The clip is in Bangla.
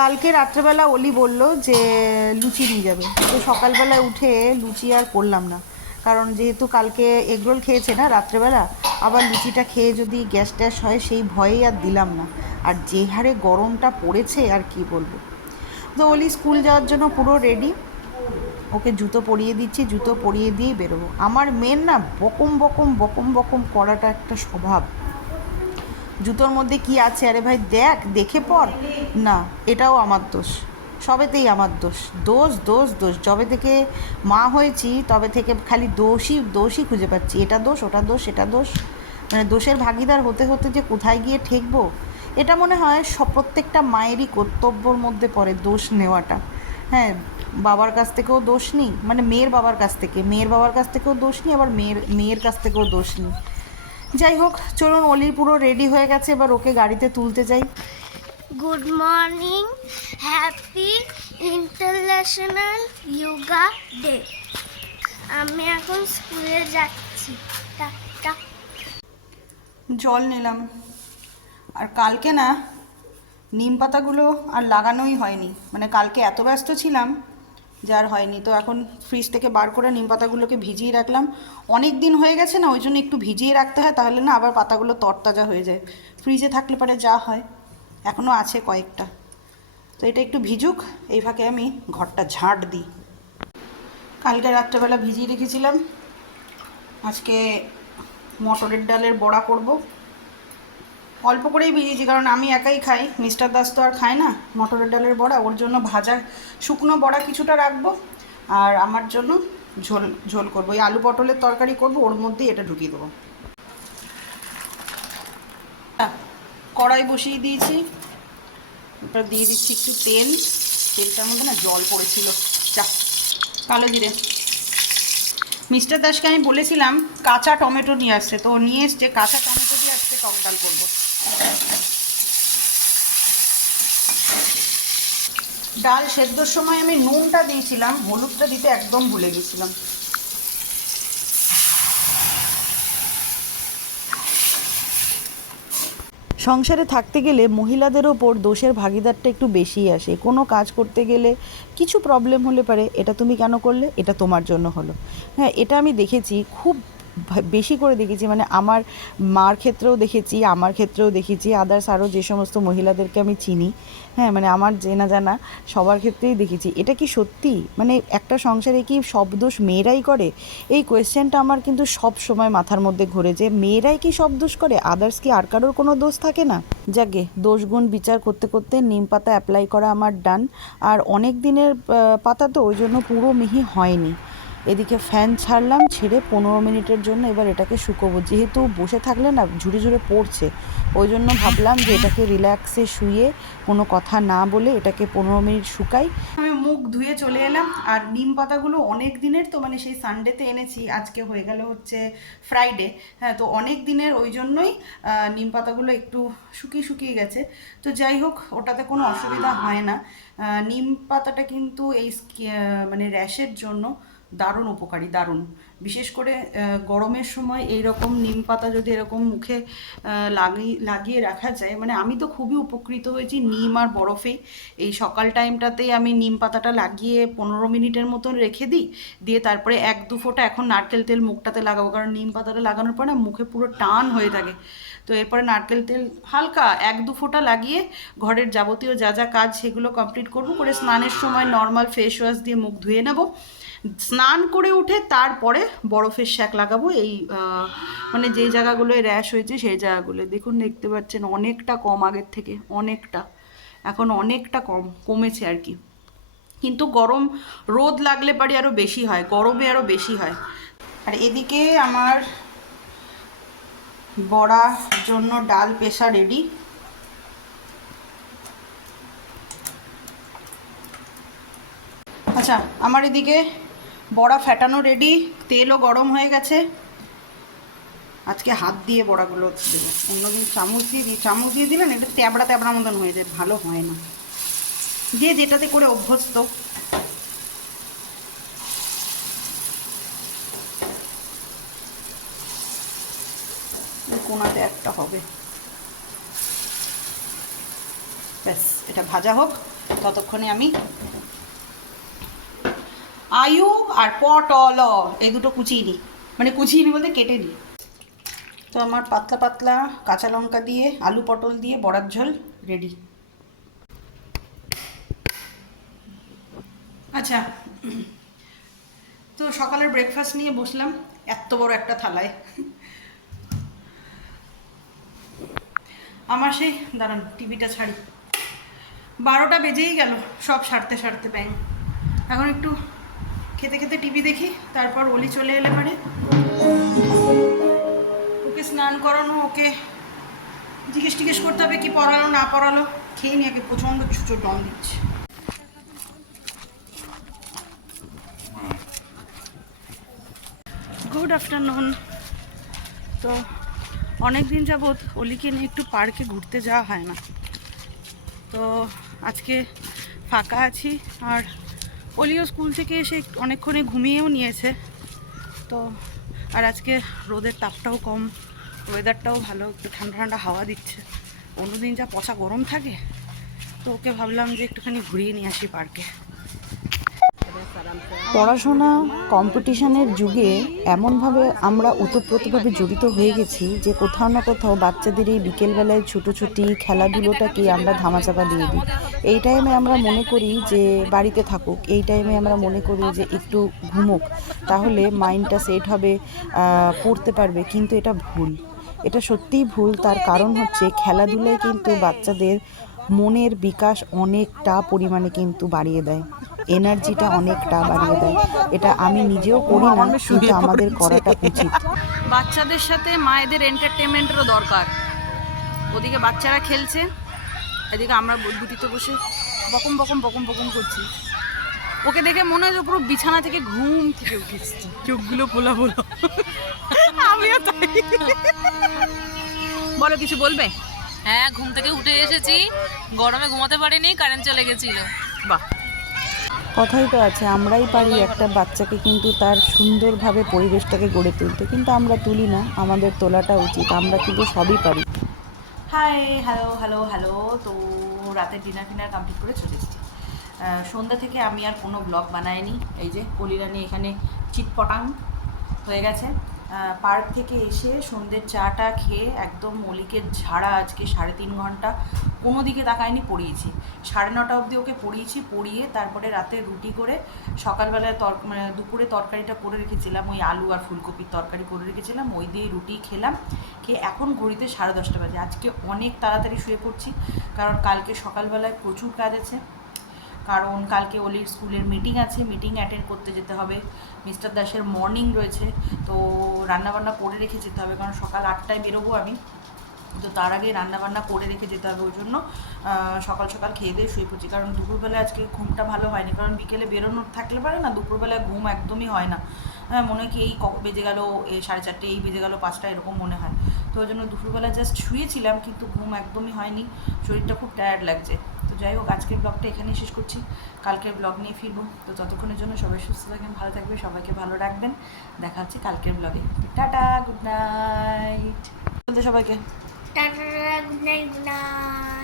কালকে রাত্রেবেলা অলি বলল যে লুচি নিয়ে যাবে। তো সকালবেলায় উঠে লুচি আর করলাম না। কারণ যেহেতু কালকে এগরোল খেয়েছে না রাত্রেবেলা, আবার লুচিটা খেয়ে যদি গ্যাস ট্যাস হয় সেই ভয়েই আর দিলাম না। আর যে হারে গরমটা পড়েছে আর কি বলব। তো অলি স্কুল যাওয়ার জন্য পুরো রেডি ওকে জুতো পরিয়ে দিচ্ছি, জুতো পরিয়ে দিয়েই বেরোবো। আমার মেন না বকম বকম বকম বকম করাটা একটা স্বভাব। জুতোর মধ্যে কি আছে? আরে ভাই, দেখ, দেখে পর। না, এটাও আমার দোষ। সবেতেই আমার দোষ। দোষ দোষ দোষ। যবে থেকে মা হয়েছি, তবে থেকে খালি দোষই দোষই খুঁজে পাচ্ছি। এটা দোষ, ওটা দোষ এটা দোষ। মানে দোষের ভাগিদার হতে হতে যে কোথায় গিয়ে ঠেকবো? এটা মনে হয় সব প্রত্যেকটা মায়েরই কর্তব্যর মধ্যে পড়ে দোষ নেওয়াটা। হ্যাঁ বাবার কাছ থেকেও দোষ নিই। মানে মেয়ের বাবার কাছ থেকে। মেয়ের বাবার কাছ থেকেও দোষ নিই, আবার মেয়ের মেয়ের কাছ থেকেও দোষ নিই। যাই হোক চলুন অলি পুরো রেডি হয়ে গেছে এবার ওকে গাড়িতে তুলতে যাই। Good morning happy international yoga day আমি এখন স্কুলে যাচ্ছি। টাটা। জল নিলাম। আর কালকে না নিম পাতাগুলো আর লাগানোই হয়নি। মানে কালকে এত ব্যস্ত ছিলাম যে আর হয়নি। তো এখন ফ্রিজ থেকে বার করে নিম পাতাগুলোকে ভিজিয়ে রাখলাম। অনেক দিন হয়ে গেছে না, ওই জন্য একটু ভিজিয়ে রাখতে হয়, তাহলে না আবার পাতাগুলো তরতাজা হয়ে যায়। ফ্রিজে থাকলে পরে যা হয় এখনও আছে কয়েকটা। তো এটা একটু ভিজুক, এই ফাঁকে আমি ঘরটা ঝাঁট দিই। কালকে রাত্রেবেলা ভিজিয়ে রেখেছিলাম। আজকে মটরের ডালের বড়া করব। অল্প করেই ভিজিয়েছি, কারণ আমি একাই খাই। মিস্টার দাস তো আর খায় না, মটরের ডালের বড়া, ওর জন্য ভাজা শুকনো বড়া কিছুটা রাখব, আর আমার জন্য ঝোল ঝোল করব। এই আলু পটলের তরকারি করব, ওর মধ্যেই এটা ঢুকিয়ে দেবো। কড়াই বসিয়ে দিয়েছি। এবার দিয়ে দিচ্ছি একটু তেল। তেলটার মধ্যে না জল পড়েছিল। যা, কালো জিরে। মিস্টার দাসকে আমি বলেছিলাম, কাঁচা টমেটো নিয়ে আসছে তো নিয়ে এসছে, কাঁচা টমেটো দিয়ে আজকে টক ডাল করব। ডাল সেদ্ধর সময় আমি নুনটা দিয়েছিলাম, হলুদটা দিতে একদম ভুলে গেছিলাম। সংসারে থাকতে গেলে মহিলাদের ওপর দোষের ভাগিদারটা একটু বেশিই আসে। কোনো কাজ করতে গেলে কিছু প্রবলেম হলে পারে, এটা তুমি কেন করলে? এটা তোমার জন্য হলো। হ্যাঁ এটা আমি দেখেছি। খুব বেশি করে দেখেছি মানে আমার মার ক্ষেত্রেও দেখেছি, আমার ক্ষেত্রেও দেখেছি আদার্স আরও যে সমস্ত মহিলাদেরকে আমি চিনি হ্যাঁ মানে আমার চেনা জানা সবার ক্ষেত্রেই দেখেছি। এটা কি সত্যি? মানে একটা সংসারে কি সব দোষ মেয়েরাই করে? এই কোয়েশ্চেনটা আমার কিন্তু সব সময় মাথার মধ্যে ঘুরে যে মেয়েরাই কি সব দোষ করে? আদার্স কি আর কারোর কোনো দোষ থাকে না? যাকে দোষ গুণ বিচার করতে করতে নিম পাতা অ্যাপ্লাই করা আমার ডান আর অনেক দিনের পাতা তো ওই জন্য পুরো মিহি হয়নি। এদিকে ফ্যান ছাড়লাম, ছেড়ে পনেরো মিনিটের জন্য এবার এটাকে শুকোবো। যেহেতু বসে থাকলে না, ঝুড়ে ঝুড়ে পড়ছে। ওই জন্য ভাবলাম যে এটাকে রিল্যাক্সে শুয়ে কোনো কথা না বলে এটাকে পনেরো মিনিট শুকাই। আমি মুখ ধুয়ে চলে এলাম, আর নিম পাতাগুলো অনেক দিনের তো মানে সেই সানডেতে এনেছি, আজকে হয়ে গেল হচ্ছে ফ্রাইডে হ্যাঁ তো অনেক দিনের ওই জন্যই নিম পাতাগুলো একটু শুকিয়ে শুকিয়ে গেছে। তো যাই হোক, ওটাতে কোনো অসুবিধা হয় না। নিম পাতাটা কিন্তু এই মানে র্যাশের জন্য দারুণ উপকারী, দারুণ। বিশেষ করে গরমের সময় এই রকম নিম পাতা যদি এরকম মুখে লাগিয়ে লাগিয়ে রাখা যায় মানে আমি তো খুবই উপকৃত হয়েছি নিম আর বরফে। এই সকাল টাইমটাতেই আমি নিম পাতাটা লাগিয়ে পনেরো মিনিটের মতন রেখে দিই, দিয়ে তারপরে এক দু ফোঁটা এখন নারকেল তেল মুখটাতে লাগাবো, কারণ নিম পাতাটা লাগানোর পর না মুখে পুরো টান হয়ে থাকে। তো এরপরে নারকেল তেল হালকা এক দু ফোঁটা লাগিয়ে ঘরের যাবতীয় যা যা কাজ সেগুলো কমপ্লিট করব, করে স্নানের সময় নর্মাল ফেস ওয়াশ দিয়ে মুখ ধুয়ে নেব। স্নান করে উঠে তারপরে বরফের শ্যাক লাগাবো। এই মানে যে জায়গাগুলোয় র্যাশ হয়েছে সেই জায়গাগুলো। দেখুন, দেখতে পাচ্ছেন অনেকটা কম আগের থেকে, অনেকটা। এখন অনেকটা কম, কমেছে আর কি। কিন্তু গরম, রোদ লাগলে পারে আরও বেশি হয়, গরমে আরও বেশি হয়। আর এদিকে আমার বড়ার জন্য ডাল পেশা রেডি আচ্ছা আমার এদিকে বড়া ফ্যাটানো রেডি তেলও গরম হয়ে গেছে। আজকে হাত দিয়ে বড়াগুলো দেবো। অন্যদিন চামচ দিয়ে দিই চামচ দিয়ে দিলেন এটা ট্যাবড়া ট্যাবড়া মতন হয়ে যায়, ভালো হয় না। যে যেটাতে করে অভ্যস্ত। কোনাতে একটা হবে। ব্যাস, এটা ভাজা হোক, ততক্ষণে আমি আয়ু আর পটল এই দুটো কুচিয়ে নিই। মানে কুচিয়ে নিই বলতে কেটে নিই। তো আমার পাতলা পাতলা কাঁচা লঙ্কা দিয়ে, আলু পটল দিয়ে, বড়ার ঝোল রেডি আচ্ছা তো সকালের ব্রেকফাস্ট নিয়ে বসলাম এত বড় একটা থালায়। আমার সেই, দাঁড়ান টিভিটা ছাড়ি। বারোটা বেজেই গেল, সব সারতে সারতে ব্যাং এখন একটু খেতে খেতে টিভি দেখি, তারপর অলি চলে এলে পারে ওকে স্নান করানো, ওকে জিজ্ঞেস টিজ্ঞেস করতে হবে কি পড়ালো, না পড়ালো। খেয়ে নিয়ে আগে প্রচণ্ড ছুচো ডন দিচ্ছে। গুড আফটারনুন তো অনেক দিন যাবৎ অলিকে নিয়ে একটু পার্কে ঘুরতে যাওয়া হয় না। তো আজকে ফাঁকা আছি, আর অলিও স্কুল থেকে এসে অনেকক্ষণে ঘুমিয়েও নিয়েছে। তো, আর আজকে রোদের তাপটাও কম ওয়েদারটাও ভালো, একটু ঠান্ডা ঠান্ডা হাওয়া দিচ্ছে। অন্যদিন যা পচা গরম থাকে, তো ওকে ভাবলাম যে একটুখানি ঘুরিয়ে নিয়ে আসি পার্কে। পড়াশোনা কম্পিটিশনের যুগে এমনভাবে আমরা ওতপ্রোতভাবে জড়িত হয়ে গেছি যে কোথাও না কোথাও বাচ্চাদের এই বিকেলবেলায় ছুটোছুটি, খেলাধুলোটাকে আমরা ধামাচাপা দিয়ে দিই। এই টাইমে আমরা মনে করি যে বাড়িতে থাকুক, এই টাইমে আমরা মনে করি যে একটু ঘুমুক, তাহলে মাইন্ডটা সেট হবে পড়তে পারবে, কিন্তু এটা ভুল। এটা সত্যিই ভুল, তার কারণ হচ্ছে খেলাধুলায় কিন্তু বাচ্চাদের মনের বিকাশ অনেকটা পরিমাণে কিন্তু বাড়িয়ে দেয়। এনার্জিটা অনেকটা বাড়িয়ে দেয়। এটা আমি নিজেও করি না কিন্তু আমাদের করাটা উচিত। বাচ্চাদের সাথে মায়েদের এন্টারটেনমেন্টেরও দরকার। ওদিকে বাচ্চারা খেলছে এদিকে আমরা দুটিতে বসে বকম বকম বকম বকম করছি। ওকে দেখে মনে হয় যে পুরো বিছানা থেকে ঘুম থেকে উঠেছি। চোখগুলো পোলা পোলা। আমিও তাই। বলো কিছু বলবে? হ্যাঁ ঘুম থেকে উঠে এসেছি। গরমে ঘুমাতে পারিনি কারেন্ট চলে গেছিল। বাহ। কথাই তো আছে, আমরাই পারি একটা বাচ্চাকে কিন্তু তার সুন্দরভাবে পরিবেশটাকে গড়ে তুলতে। কিন্তু আমরা তুলি না, আমাদের তোলাটা উচিত, আমরা কিন্তু সবই পারি। হাই হ্যালো হ্যালো হ্যালো তো রাতে ডিনার ফিনার কমপ্লিট করে চলে এসেছি। সন্ধ্যা থেকে আমি আর কোনো ব্লগ বানাইনি, এই যে কলিরানি এখানে চিটপটাং হয়ে গেছে। পার্ক থেকে এসে সন্ধ্যের চাটা খেয়ে একদম মলিকের ঝাড়া আজকে সাড়ে তিন ঘণ্টা। কোনো দিকে তাকায়নি, পড়িয়েছি। সাড়ে নটা অবধি ওকে পড়িয়েছি, পড়িয়ে তারপরে রাতে রুটি করে সকালবেলায় তর মানে দুপুরে তরকারিটা করে রেখেছিলাম, ওই আলু আর ফুলকপির তরকারি করে রেখেছিলাম, ওই দিয়ে রুটি খেলাম, খেয়ে এখন ঘড়িতে সাড়ে দশটা বাজে। আজকে অনেক তাড়াতাড়ি শুয়ে পড়ছি, কারণ কালকে সকালবেলায় প্রচুর কাজ আছে। কারণ কালকে অলির স্কুলের মিটিং আছে মিটিং অ্যাটেন্ড করতে যেতে হবে। মিস্টার দাসের মর্নিং রয়েছে, তো রান্নাবান্না করে রেখে যেতে হবে, কারণ সকাল আটটায় বেরোবো আমি। তো তার আগে রান্নাবান্না করে রেখে যেতে হবে, ওই জন্য সকাল সকাল খেয়ে দিয়ে শুয়ে পড়ছি। কারণ দুপুরবেলায় আজকে ঘুমটা ভালো হয়নি, কারণ বিকেলে বেরোনোর থাকলে পারে না দুপুরবেলায় ঘুম একদমই হয় না। হ্যাঁ মনে হয় কি এই বেজে গেল এই সাড়ে চারটে, এই বেজে গেল পাঁচটা, এরকম মনে হয়। তো ওই জন্য দুপুরবেলা জাস্ট শুয়েছিলাম, কিন্তু ঘুম একদমই হয়নি, শরীরটা খুব টায়ার্ড লাগছে। যাই হোক, আজকের ব্লগটা এখানেই শেষ করছি। কালকের ব্লগ নিয়ে ফিরবো। তো ততক্ষণের জন্য সবাই সুস্থ থাকবেন, ভালো থাকবে সবাইকে ভালো রাখবেন। দেখা হচ্ছে কালকের ব্লগে টাটা গুড নাইট বলতে সবাইকে। Tata good night good night